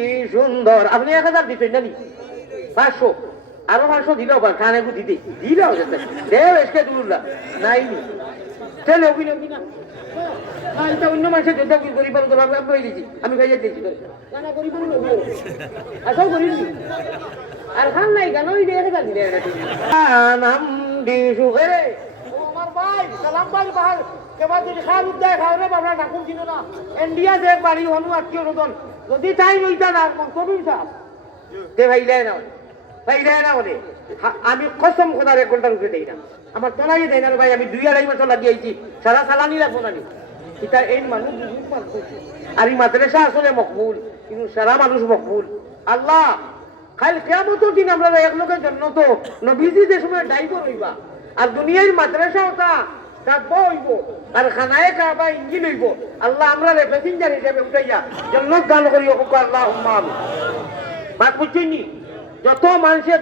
কি সুন্দর আপনি 1000 দিতেন না নি 500 আরো 500 দিলেও বা কানে গু দিতে দিলেও যেতে দেও এসকে দুলা নাই নি চলে অভিনয় কিনা না এটা অন্য মানুষের যত গরিবান গোলাম আমি হয়ে গেছি আমি খাইয়ে দিয়েছি তো না গরিবান আসল গরিব আর খান নাই কেন ওই 1000 দিলে নাম দিশু রে আমার ভাই সালাম ভাই ভাই কেবল যদি খাল উদ্যায় খাও রে বাবা নাকুম ছিল না ইন্ডিয়া যে বাড়ি হনু আত্মীয় নদন যদি টাইম হইতা না কবি সাহেব দে ভাই লে না বলে আমি কসম খোদার 1 ঘন্টা রুখে দেই না আমার তোলাই দেয় না ভাই আমি 2-2.5 বছর লাগিয়েছি সারা সালানি লাগবো না এটা এই মানুষ আর এই মাদ্রাসা আসলে মকবুল কিন্তু সারা মানুষ মকবুল আল্লাহ কাল কিয়ামতের দিন আমরা এক লোকের জন্য তো নবীজি যে সময় ড্রাইভার হইবা আর দুনিয়ার মাদ্রাসা ওটা থাকবো হইব আর খানায় খাবা ইঞ্জিন হইব আল্লাহ আমরা প্যাসেঞ্জার হিসেবে উঠাইয়া জন্নত দান করি আল্লাহ বাদ বুঝছি যত মানুষের